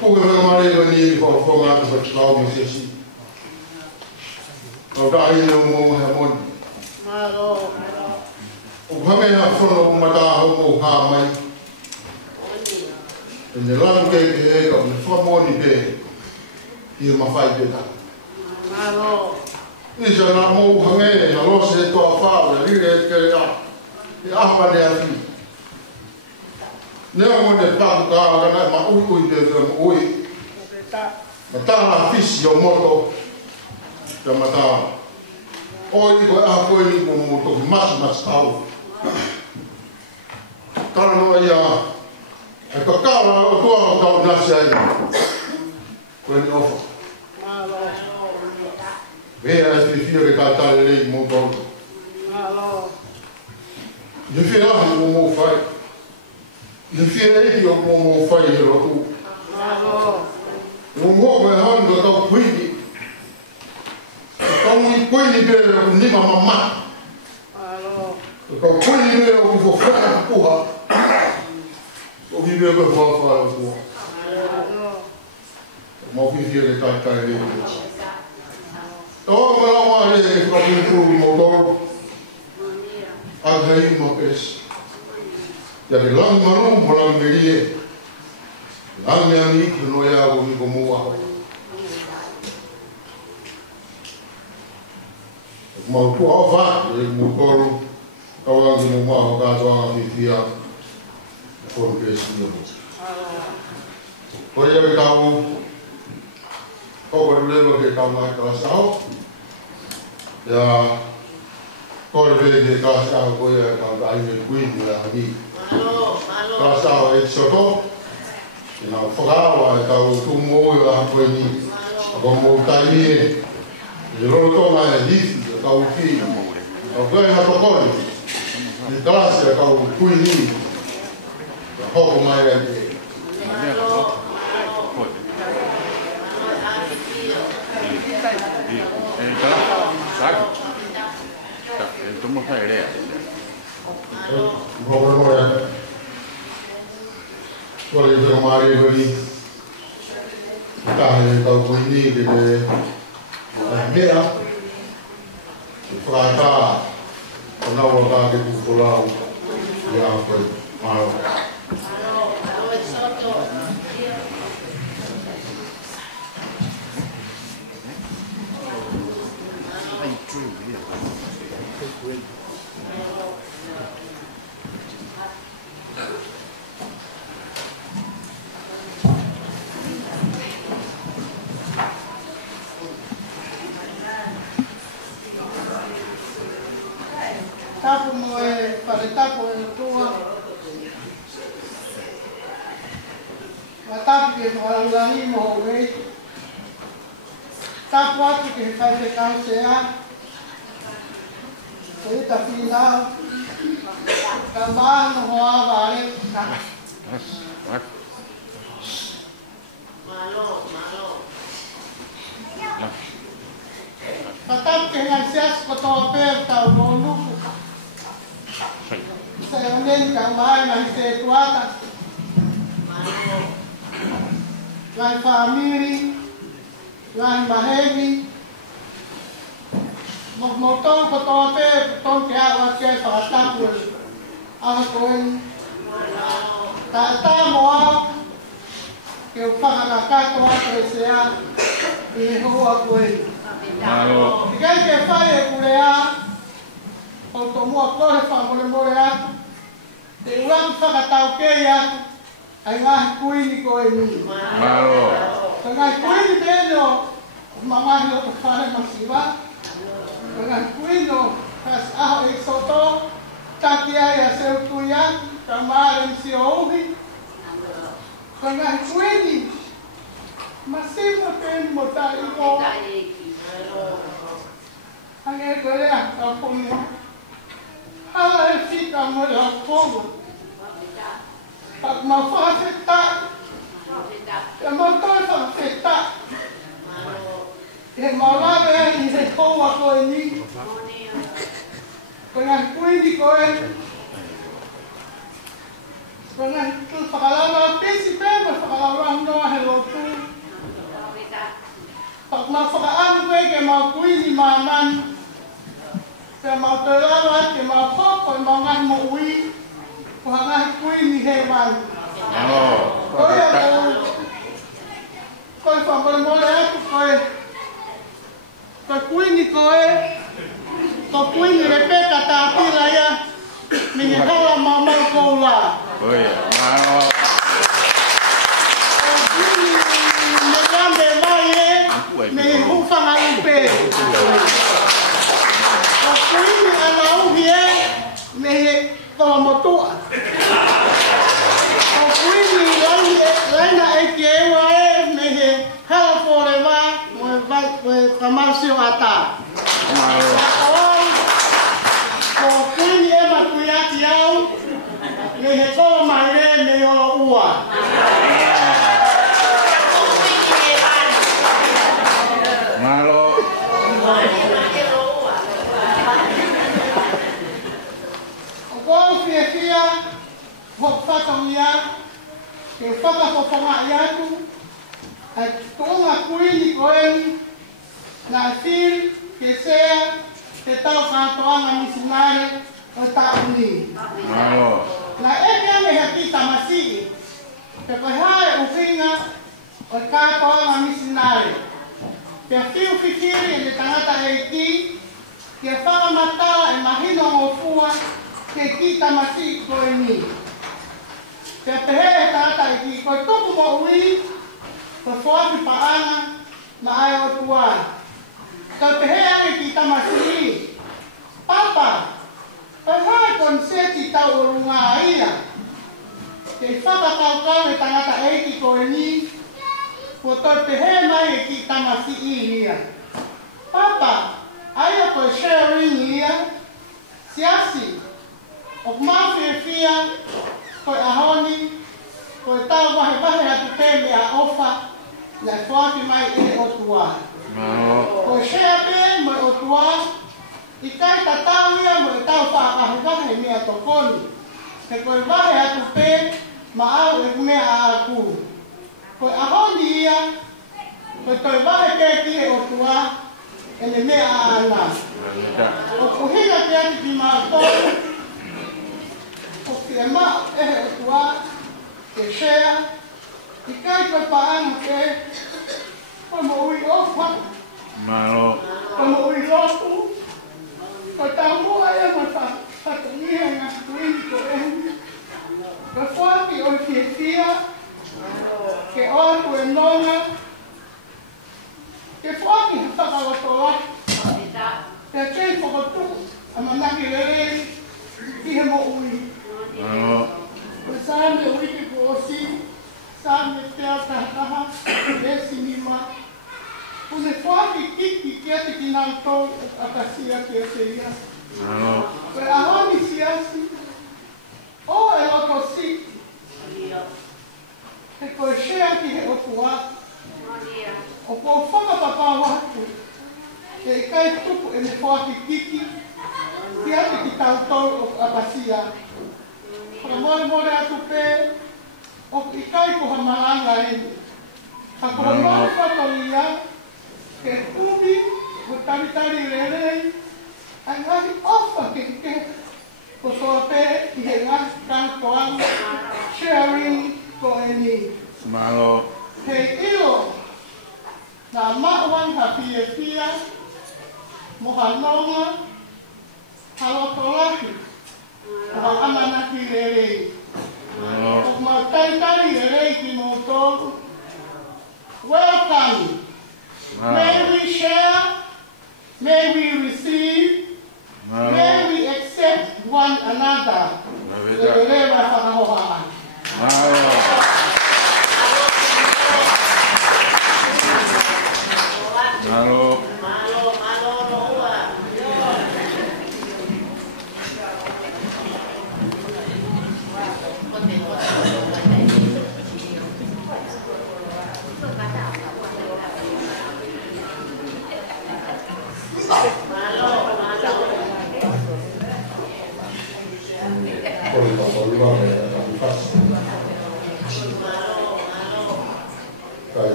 Come mai venire con la tua o ka ai no mo ha mon Malo. o hame na fono mata ho mo ha mai ne lan ke ke o ne fo mo ni be i ma fai be ta Malo. ni sa na mo hame na lo se to fa le ri ke ya ya ha le afi ne mo de pa ka na ma u de mo ui mata na fisi o moto te mata oi ko a ko ni ko moto mas tau kana no ia e ko ka o to o ka na sai ko ni ofo Malo. vea este fio que ka ta le mo ko Malo. je fais là mo fai je fais là que mo fai ro tu Malo. mo be han do ta kwini Kau kwini be ni mama. Malo. Kau kwini be o fo fa puha. O vi be ko fa fa o. Malo. Mo fi fi le ta ta le. O ma la wa le ko ni ku mo do. A gai mo pes. Ya de lang manu mo lang merie. Lang me ami no ya o ni ko mo wa. Mau tu ava le mukoro kawangi mo ma ka toa ni fia for cresci mo ko ya ka o le lo ke ka ma ka sao ya ko le ke ka sao ko ya ka ai me kuin la ni ka sao e soto na fogawa ka tu mo ya ko ni ko mo ka ni le lo to ma ni kau ki kau kai ha to koi ni klase kau kui ni ho ko mai ya ni tomo fa ere ho ko mo ya ko le ko mari ko ni ta le kau kui ni ke le mera Frata, ona waka ke tu folau, ya ko malo. Tapo mo e pare tapo e tua. Ma tapo ke mo alani mo e. Tapo atu ke fai te kausea. E ta fina. Ka mana ho avare. Malo. Patap ke nasias ko to aperta o bonu. Saya nen ka mai na se tuata. Lai famiri, lai mahemi. Moton ko to pe ton ke awa ke fa ta ko. A ko en. Ta mo ke o fa na ka to a presea. E ho a ko en. malo Dikai ke fa e kulea. O to mo ko e fa mo le atu. Te uang whakatau kei atu, ai ngahi kuini ko e ni. malo Ka ngahi kuini tēneo, mamahi o te whare masiwa. Ka ngahi kuini o kas aho e soto, taki ai a seu tui atu, ka maare msi o uhi. Ka ngahi kuini, masiwa tēni mo tai o. Hange e koe rea, ka pomua. Hala e fika mo le apongo. Pak ma whakawheta. E mautoi whakawheta. E maulawe e i he koua koe ni. Koe ngai kuini koe. Koe ngai whakalaura pisi pēma whakalaura noa he lotu. Pak ma whakaamu koe ke mau kuini maman. Ke mau telawa, ke mau koko, mau ngai mo ui. Ko ngai kuini hewan. Koe koe whakamole aku koe kuini koe. Ko kuini Rebeka tāpira ia. Mingi hala mamau koula. Oi, mano. Me hufanga upe. O kuini ana uhi e me kola motua. O kuini laina e ki ewa e me he hala fore wa mo kamasio ata. O kuini e matuiati au me he kola maire me o ua. Hok whakamia, ke whakapoponga i atu, ai toonga kuini koeni, na whiri, ke sea, te tau kātoanga misinare, o tāuni. Na eke ame haki tamasi, te koe hae uwhinga, o kātoanga misinare. Te whiu whiwhiri e le tangata e ki, ke whakamatala e mahino o fua, ke ki tamasi koeni. Te pehe tata i ki koe tuku mo ui, koe whaaki paana na ai o tuai. Te pehe ane ki tamasi. Papa, koe hae konseti tau o runga ia. Te whakakaukau e tangata e ki koe ni, ko toi pehe mai e ki tamasi i ia. Papa, aia koe sharing ia, siasi, o mawhi fia, koe ahoni, koe tau wahe atu te mea ofa, na whaaki mai e o tua. Koe shea pe mo o tua, i kai ta tau ia mo e tau whaakahe mea tokoni. Te koe wahe atu pe, ma au e mea a aku. Koe ahoni ia, koe toi wahe pe ki e o tua, e le mea a ana. O kuhina te ati ki maa tonu, o ki e maa e o tua, ke shea, i kai koe paanga ke, koe mo ui ofa, koe mo ui lotu, koe tau mua e mo whatangia ngā kuini ko ehi, koe whaaki o fia, ke oa koe nonga, ke whaaki whakawatoa, ke kei whakatu, a manaki rerei, ki he mo ui. Koe sāme ui ki ko osi, sāme tea tahataha, e sinima. Kune whaaki kiki kia te ki nau tau a kasia ki a te ia. Koe ahoni siasi, o e loto siki. Te koe shea ki he otua, o ko whakapapa watu, te i kai tupu e me whaaki kiki, kia te ki tau tau a kasia. Koe more atu pe, o i kai ko hamalanga eni. Ka koe more whatoria, ke umi, o taritari rerei, ai ngari ofa ke, ko toa pe, i he ngasi kantoanga, sharing ko eni. Hei ilo, nā mauang ha fia, moha nonga, halotolahi, moha amanaki rerei. O ma taitari rerei ki mo tōru. Welcome. May we share, may we receive, may we accept one another. Rerei wa whakahoha.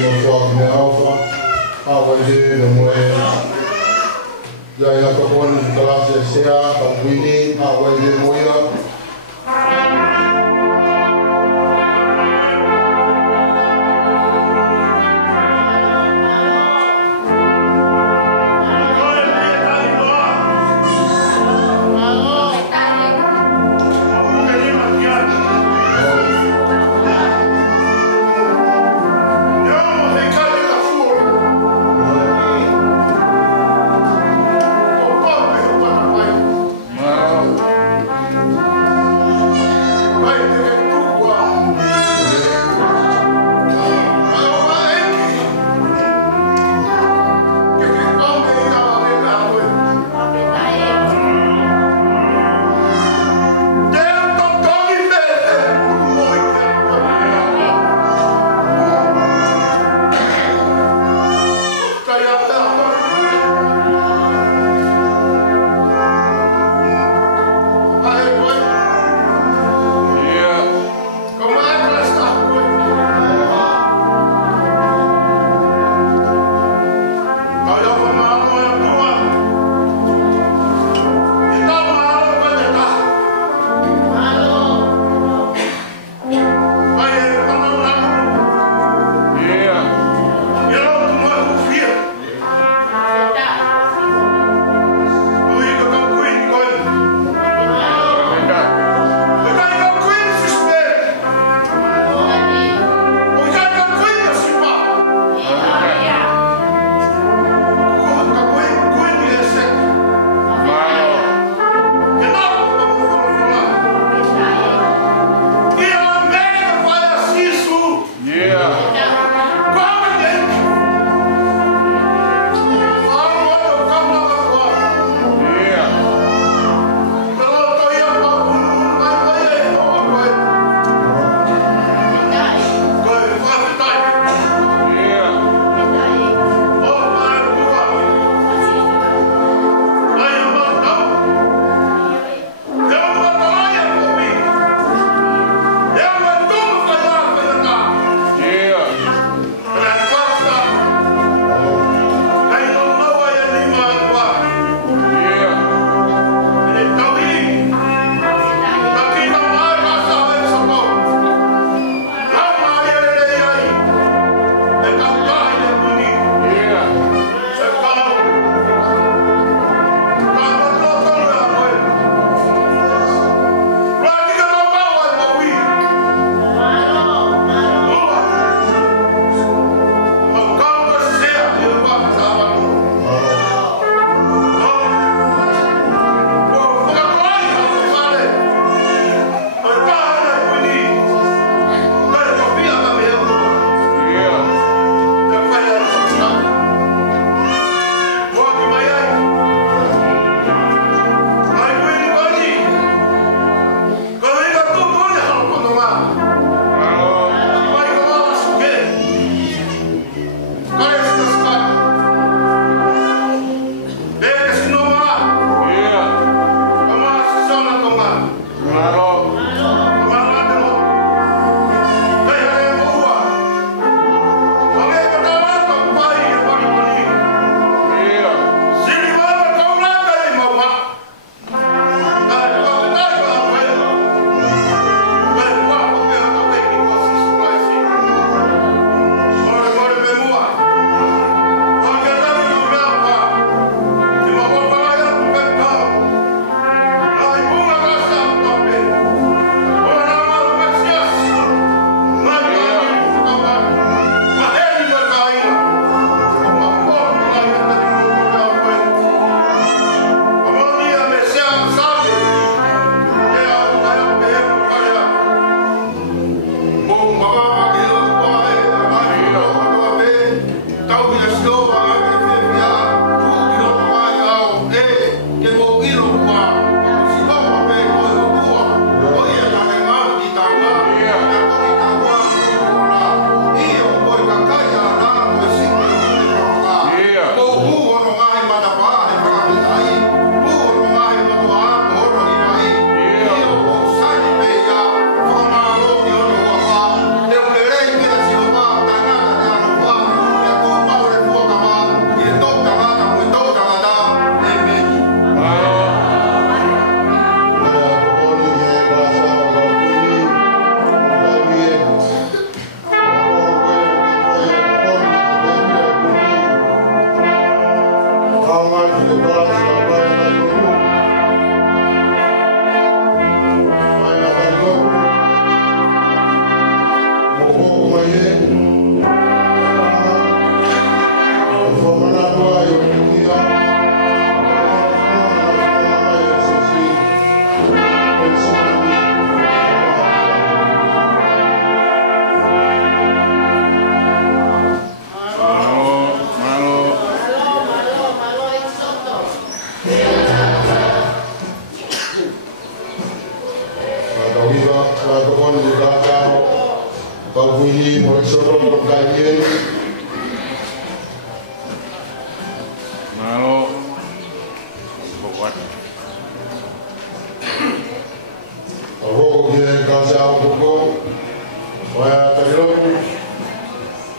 mo so me alfa. Awale no mo ya ya to ko ni clase sea pa wini awale mo ya. Malo.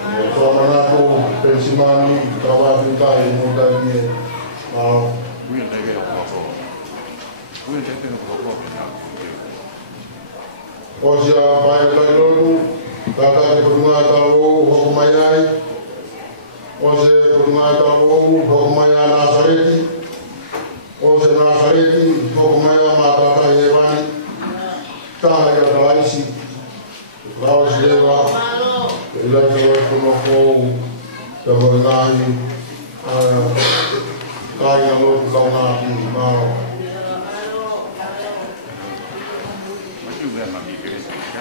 Soalnya tu pensimani kawan kita yang muda ni, Kuya tayo kayo ko. Kuya tayo kayo ko. Osia bayar lalu, kata di perumah tahu hukumayai, osia perumah tahu hukumayai Nasareti, osia Nasareti hukumayai mata kayevani, cahaya dalasi, lawas dewa. Ilan jauh penuh kebenaran kaya lo kau nanti mau. Macam mana mami kiri sini?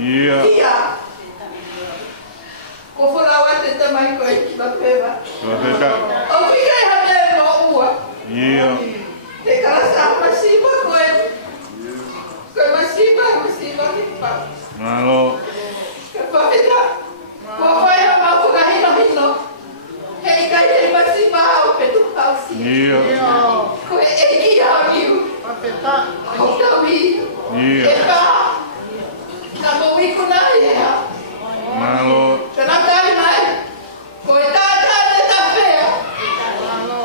Iya. Iya. Ko furawa te tamai ko iki bapeva. Bapeva. O fica hade no ua. Iya. Te karasa masiba ko e. Ko masiba ni pa. Malo. Ka paveta. Ko vai a mau ka hino. Hei kai te masiba o petu pausi. Iya. Ko e iki a viu. Paveta. Ko tawi. Iya. E pa. Na mo wi ko na ia. Malo. Senatari mai. Ko tata te tapea.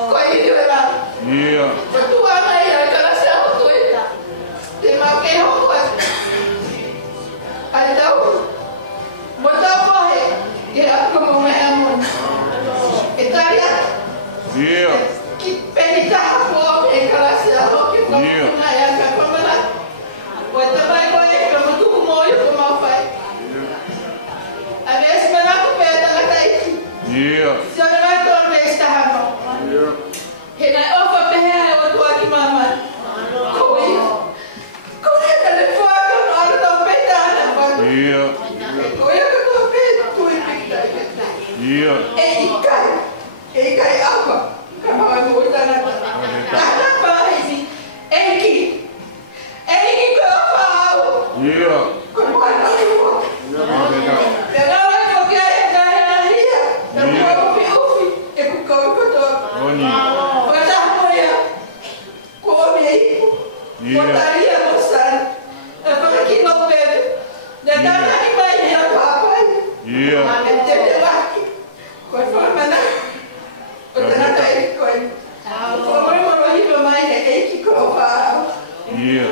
Ko i ora. Iya. Ko tu ana ia kala se o tu ita. Te ma ke ho ko. Ai tau. Mo ta po he. Ia ko mo me amon. Italia. Iya. Ki penita po e kala se o ke ko na ia ka ko mala. Ko ta mai ko e ko tu mo yo ko ma fai. Adesso me la coperta la caiti. Iya. Se eu levar todo mês tá ramo. Iya. E na ofa perra eu tô aqui mamãe. Coi. Coi telefone na hora da peidada. Iya. Coi eu tô peidando tu e peidada. Iya. Ei cai água. Como é muito na na base. Ei que eu falo. Iya. Como é na rua. Bapeva. Oni. Botaria moçada. Eu tô aqui no bebê. Já tá aqui mais de papai. Iya. Ele aqui. Quando for mandar. Botar aí coi. Como é morrido mais é que cova. Iya.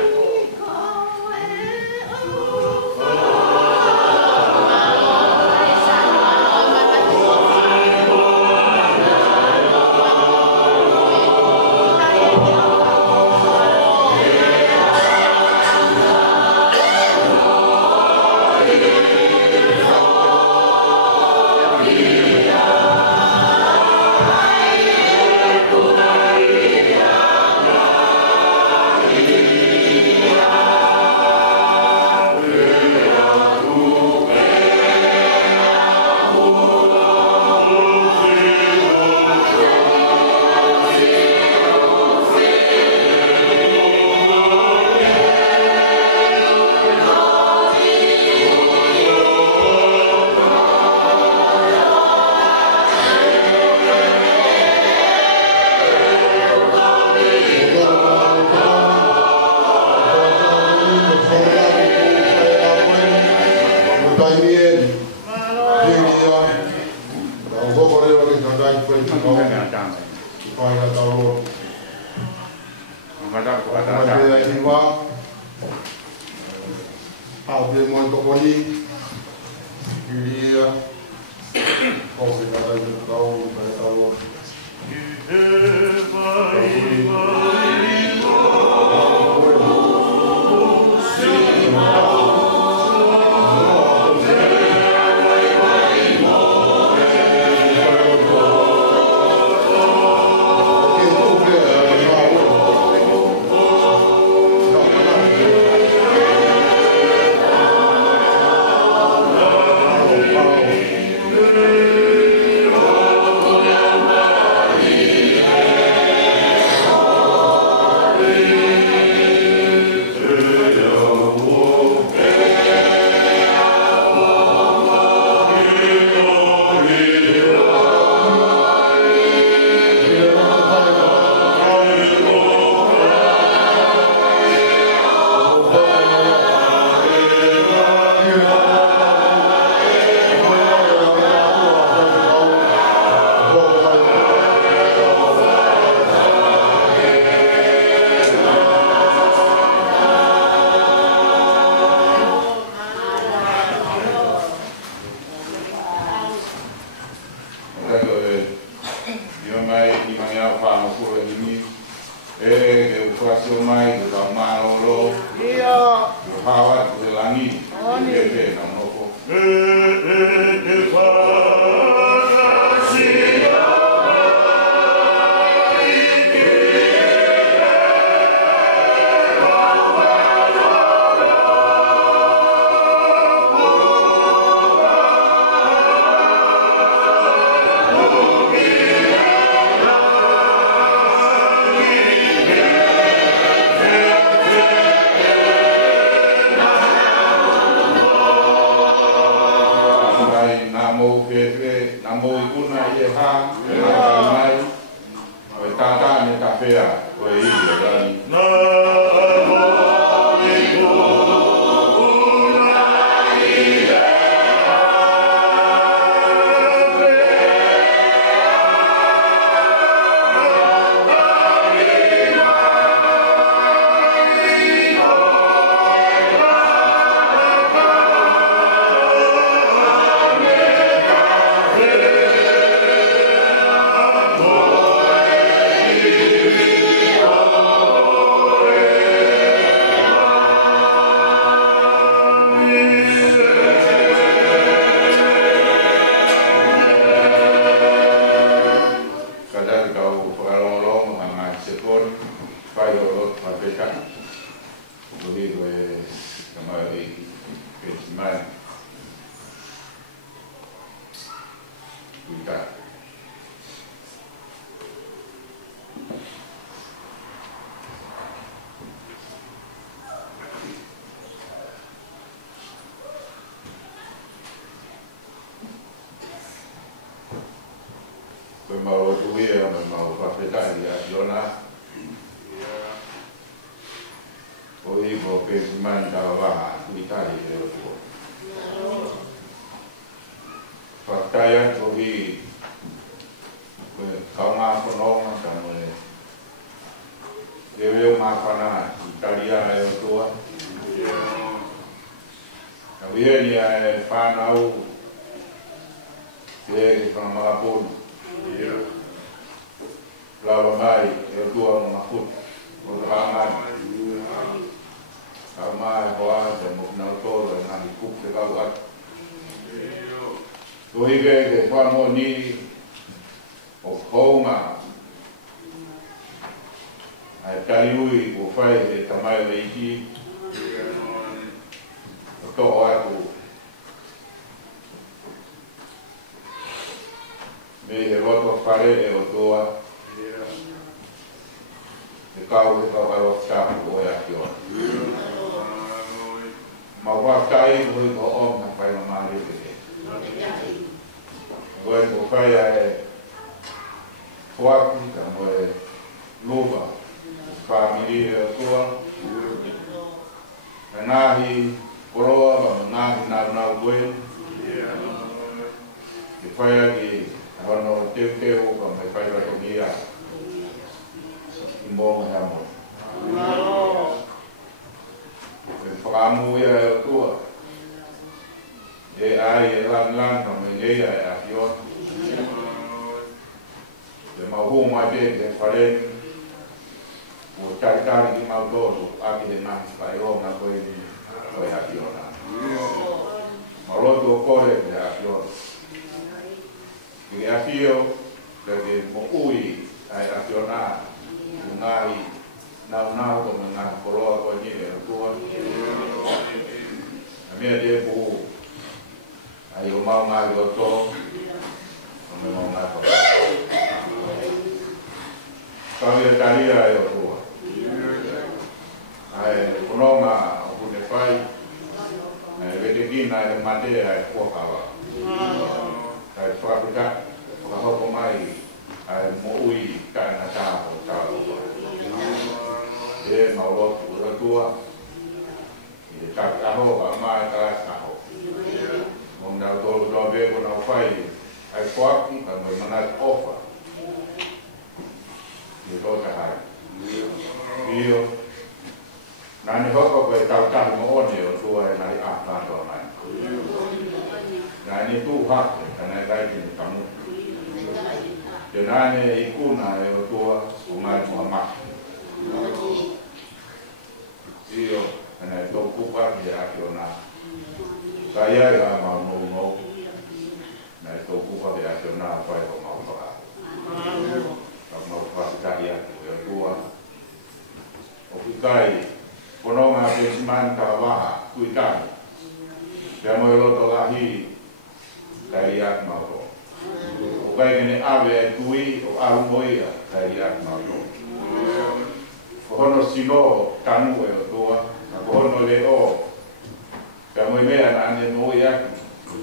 namo fe namo ikuna ye ha mai o tata ne kafea o i rani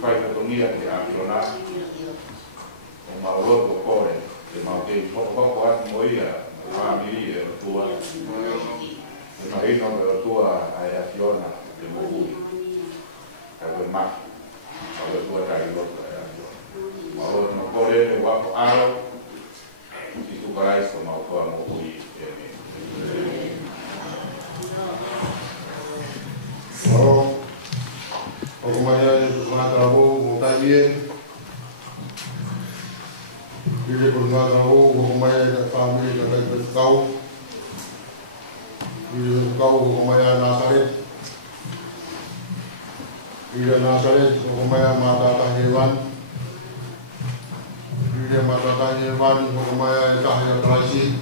fai na tongia te apiona o maoroto kore te maute poko ati moia famili e tua e marino e tua ai afiona te mui e ma o tua tai loto e afiona maoroto no kore e wapo aro i tu parais ko mau toa mo ui e o kumaya mga trabaho mo tayo hindi ko mga trabaho o kumaya na family na nagpagkaw hindi ko kumaya Nazaret hindi Nazaret o kumaya matatahiwan hindi matatahiwan o kumaya kahya Tracy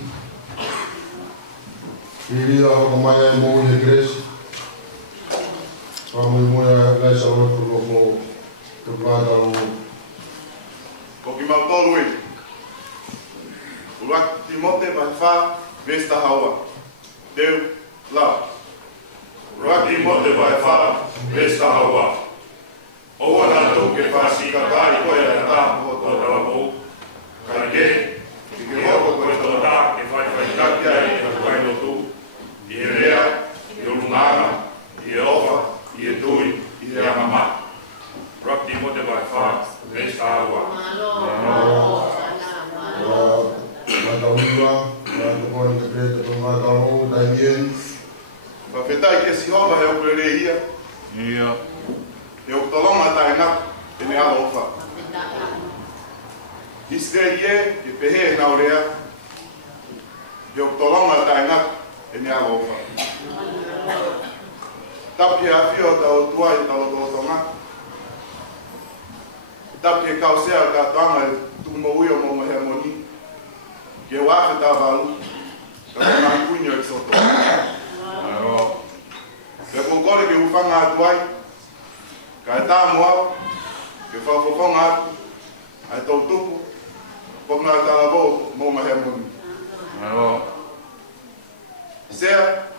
hindi ako kumaya mo ni Grace kami muna nasa orto mo kepada mo. Koki mautolui. Urak Timote vai fa vesta hawa. Deu lá. Urak Timote vai fa vesta hawa. O ana tu que fa si kakai ko ya ta ko to mo. Kage que mo ko to ta que vai ta ya ko vai no tu. Irea, Yolungana, Iova. E doi, e a mamá. Rock Timote vai fa, vesta água. Vai fetar que esse rouba é o plereia. É o tolão na taina, e me alofa. Isso é que perre na orelha. É o tolão na taina, e me alofa. Tapi afio ta o tua e ta o tonga. Tapi causea ka tanga tu mo uio mo harmoni. Que o afe ta valu. Ka na punho e soto. Aro. Pe ko kore ke ufanga tuai. Ka ta mo ke fa fo fanga ai to tupu. Ko na ta lavo mo harmoni. Aro. Sea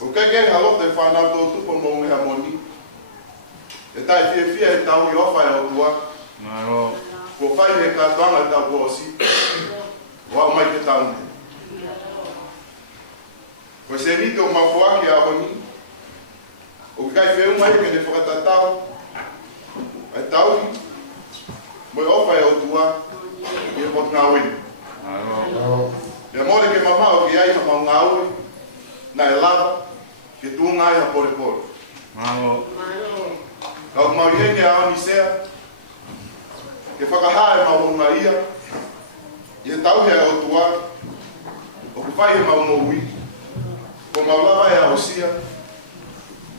o que é a luta de falar todo por uma harmonia? Está fia está o eu faz o tua. Não. O faz é que a tua está boa assim. O a mais que está um. Você nem tem uma boa que a harmonia. O que é uma que ele faz tal. É tal. Mas o faz o tua. E pode não ir. Não. De modo que mamãe o que aí não não ir. Na elava que tu não é por por. Mano. Ao Maria que a Unicea que foi a raia mal uma ia e tal é o tua o que faz mal moui como a lava é a Ucia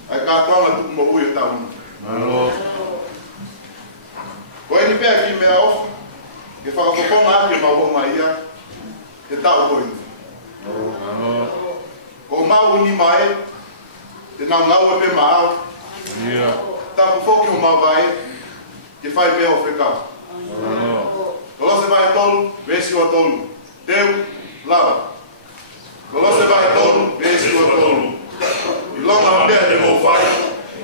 aí cá toma tu moui tal. Mano. O NP aqui me off que fala que com a que mal uma ia e tal coisa. Mano. O mau ni mai, te não ngau pe mau. Tá por foco o mau vai, que faz bem o fecal. Quando você vai tolo, vê se o tolo. Deu, lava. Quando você vai tolo, vê se o tolo. E logo na pé de mo vai,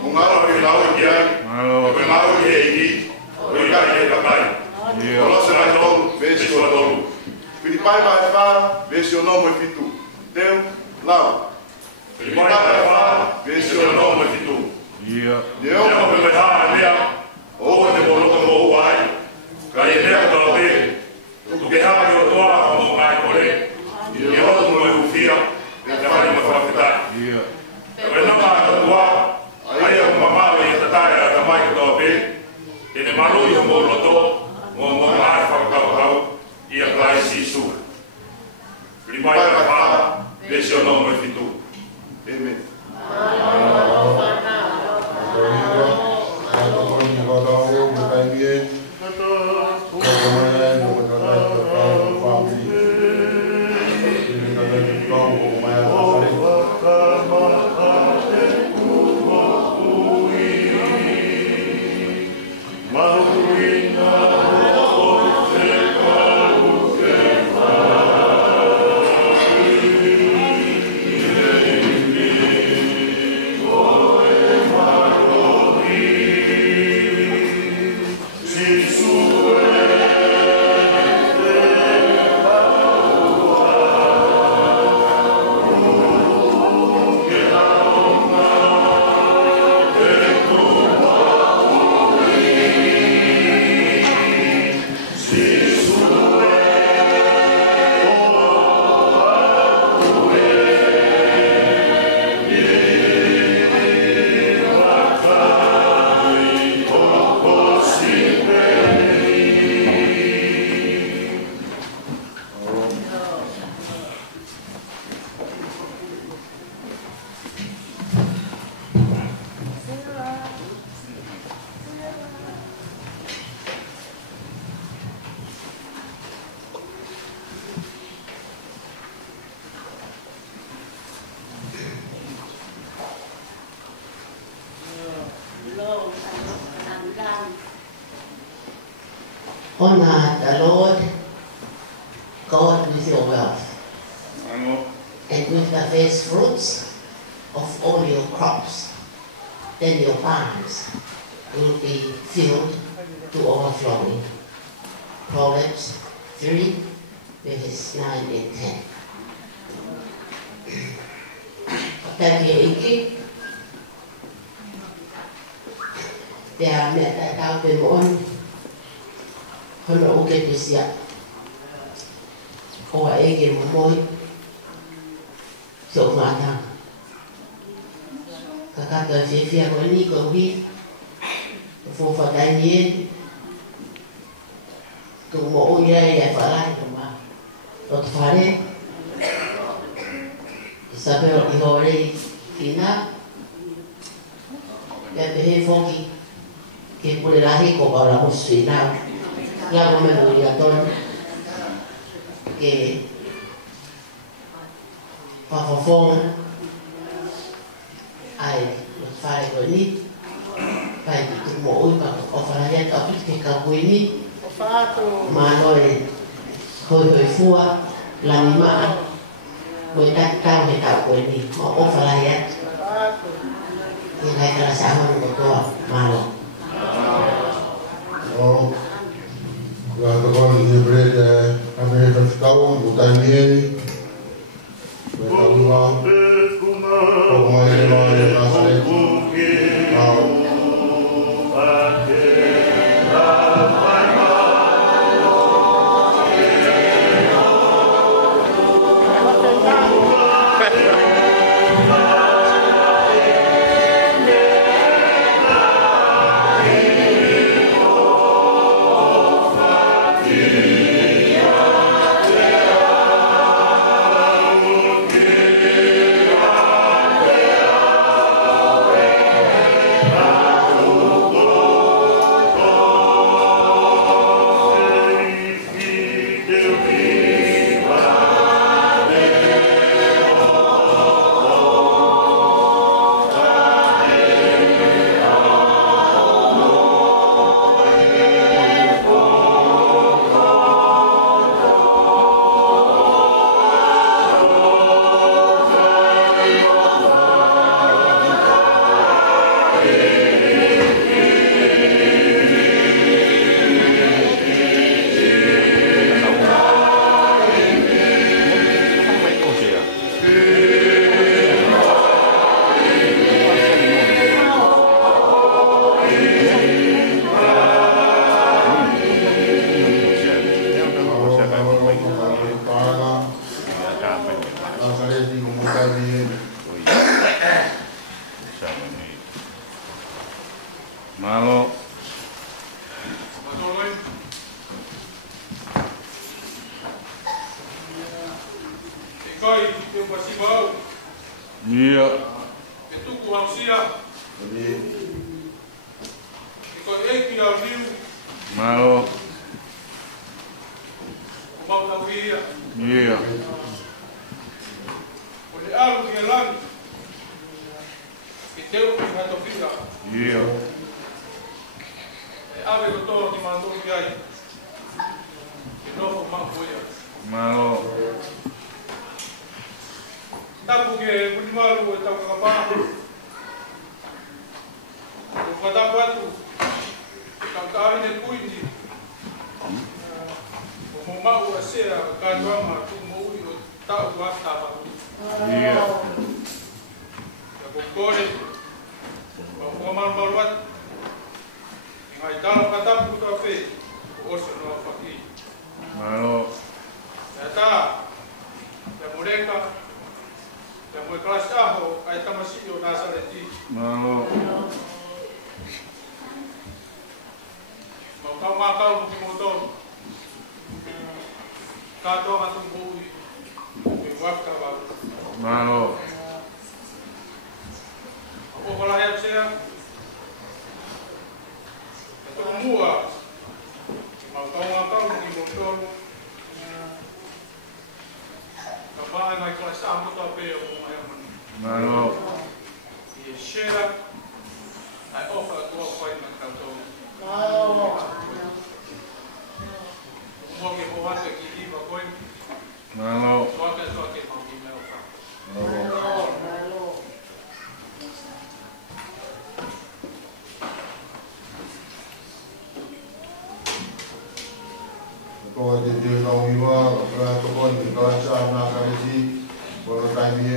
o ngau que não é que é, o ngau que é aqui, o ngau que é capai. Quando você vai tolo, vê se o tolo. Filipai vai falar, vê se o nome é fitu. Deu. Lá. Ele vai falar, vê se o nome é tu. Eu não vou errar a minha. Ou de bolo como o vai. Cai dentro do hotel. Tu que errar eu tô a mão vai correr. E eu não vou fia. Eu vai me falar. Eu não vai atuar. Aí eu mamá vai tentar a mãe do hotel. Ele malu eu vou loto. Vou vai falar e a classe isso. Ele vai falar. Vê se o nome é tu. Amém. Amém. Honor the Lord God with your wealth, and with the first fruits of all your crops. Then your barns will be filled to overflowing. Proverbs 3, verses 9 and 10. Thank you. There are met at our Bimon, Hono Okepisia, or Ege Momoy, so Mata. Kakaka Fifia Goni go with for Daniel to Moya Falai, not Fare Isabel Ihore Kina, that behave funky. Que por el ajico para la final, la memoria que Pafofon ai los fare così, fai tutto molto, o fare niente a tutti che capuini, ma noi coi fuori l'anima, voi tantau che capuini, ma o fare niente, che hai che la sanno con tua mano. Oh, laten we gewoon hier breed hebben we even vertrouwen, hoe tijd niet. We gaan nu aan. Ook maar helemaal in de naast. Nou. Malo. Iya. Itu kurang siap. Ikut dia view. Malo. Mau tahu dia. Iya. Oleh alu dia lagi. Kita udah tahu dia. Iya. Ave doutor di mandou viagem. De novo uma folha. Malo. Tá porque por malu tá com a pá. O pada quatro. Cantar de cuide. O mau a ser a cadoma tu mau e tá o atava. Iya. Ya bocore. O mal Ai talo kata puto fe, oso no faki. Malo. Ya ta, ya mereka, ya mo kelas aho, ai tamasio Nazareti. Malo. Mau kau makau di motor. Kato atung bui, waktu baru. Malo. Apa kalau yang saya? Semua mau di motor kapal naik kelas ambil tapi yang Malo. share I offer to find my kantor ko te te no iwa ka to ko ni ka sa na ka ni ko ta ni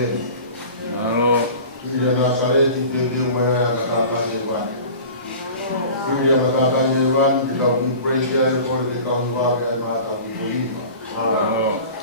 ano dia na sare ti te te mo ya ka ka ni wa dia na ka ka ni wa di ka we praise God for the come back and ma ta ni ano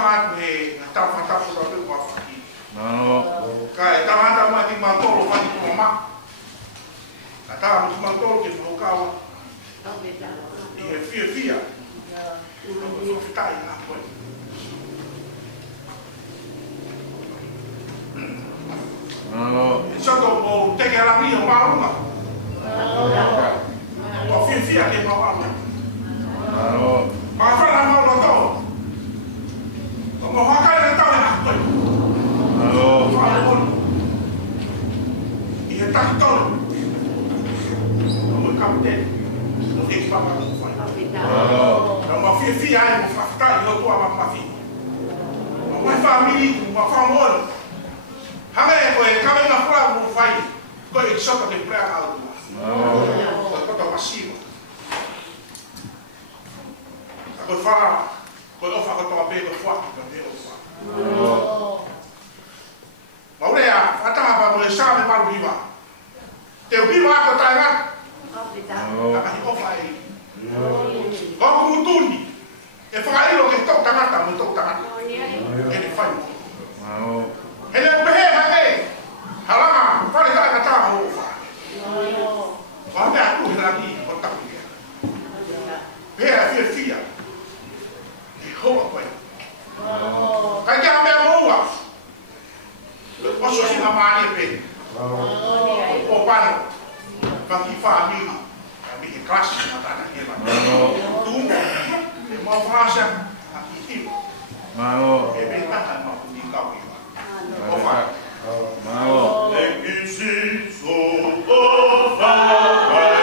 whangat me tau whatapu tau tau whaki. Kai tangata mati matoro whani kua mak. Ka tā mati matoro ke whaukawa. I he fia. Ko whawhitai ngā koe. Sato o teke arangi o marunga. O fia ke mawama. Mawhana maula tau. O mawakai na tau e ngā koe. I he taki tolu. O mui kapiteni. O te papa o whai. O ma fia e mo whakatari o tua mawhi. O mai whamiri, o whamori. Hame e koe kame ngā whara mo whai. Koe e soka te prea ngā ua. O e kota masiwa. A koe whara, koe ofa kotoa pēko whaki ka pēko whaki. Maurea, whatahapa mo e sāme maru hiwa. Te uhiwa ako tae ngā. Akahi ofa e. Koko mutuni. E whakairo ke tau tangata mo tau tangata. E ne whai mo. He leo pehe hake. Haranga, whare tae kata ho ofa. Wahame aku he rangi o taku ia. Pehe a fia. E hoa koe. Kai kia mea moua. Oso singa maani e pe. O pano. Whangi whaamiri. Ka mihi klasi na tana hewa. Tumo. E mau whaasa. A ki hiu. E me tata ma puti kau iwa. O whai. Ekisi so o whai.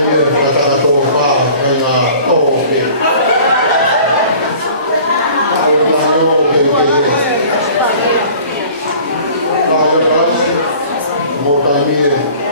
mire kata to pa nga to ke. Ai la yo ke ke. Ai guys. Mo ta mire.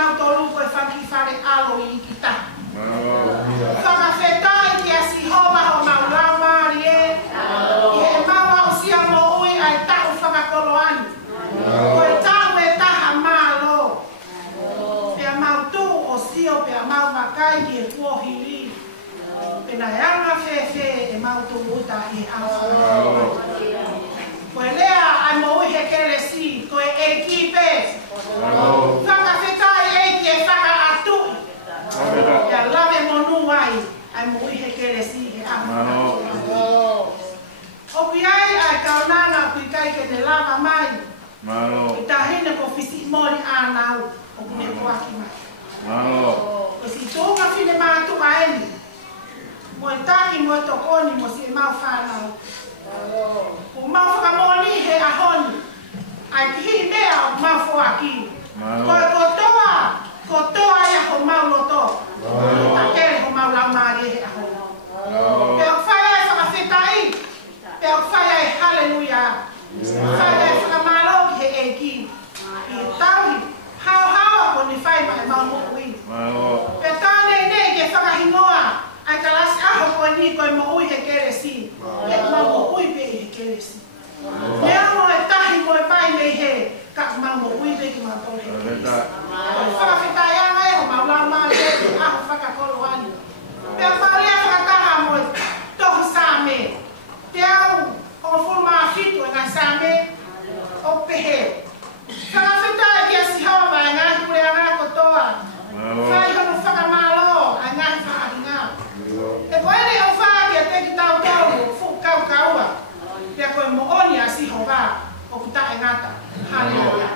mautolu koe whakifare alo I kita. Whakawhetai ki a sihoma o maulau maari e. I he maua o sia mo ui ai tau whakakolo ani. Koe tau e taha malo. Pea mautu o sio pea mau makai ki e kuohiri. Pena e anga whewhe e mautu uta I au. Koe lea ai mo ui he keresi, koe e kipe. Whakawhetai e ki e whaka atui. Ia lawe monu ai, ai mo ui he keresi he au. Opi ai ai kaunana kui kai ke te lava mai. I tahine ko fisi mori anau, o kune kuaki mai. O si tōnga whine mātu aeni. Mo e taki mo e tokoni mo si e mau whanau. O mau whakamoni he ahoni. Ai ki hi mea o mau whoaki. Koe kotoa ia ho mau loto. Ta kere ho mau lau maari he ahoni. Pea whai ai whakawhetai. Pea whai ai haleluia. Whai ai whakamaloki he eki. I tauhi. Hao ko ni whai mai mau mo ui. Pea tānei nei ke whakahingoa. Ai ka lasi aho koe ni koe mo ui he keresi. E mau mo ui pe he keresi. Mea mo e tahi mo e vai mei he. Ka mau mo ui pe ki mau tō he keresi. Whakawhetai angai ho mau lau maari e ki aho whakakolo ani. Pea whauria whakataha mo e tohi sāme. Te au o fulu maa fitu e ngai sāme. O pehe. Whakawhetai ki a sihawa e ngai kure a ngai kotoa. Whai hono whakamalo a ngai whaahinga. E koere o whaaki a teki tau tau fu kau kaua. Pea koe mo oni a sihawa o kuta e ngata. Haleluia.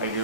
Hay que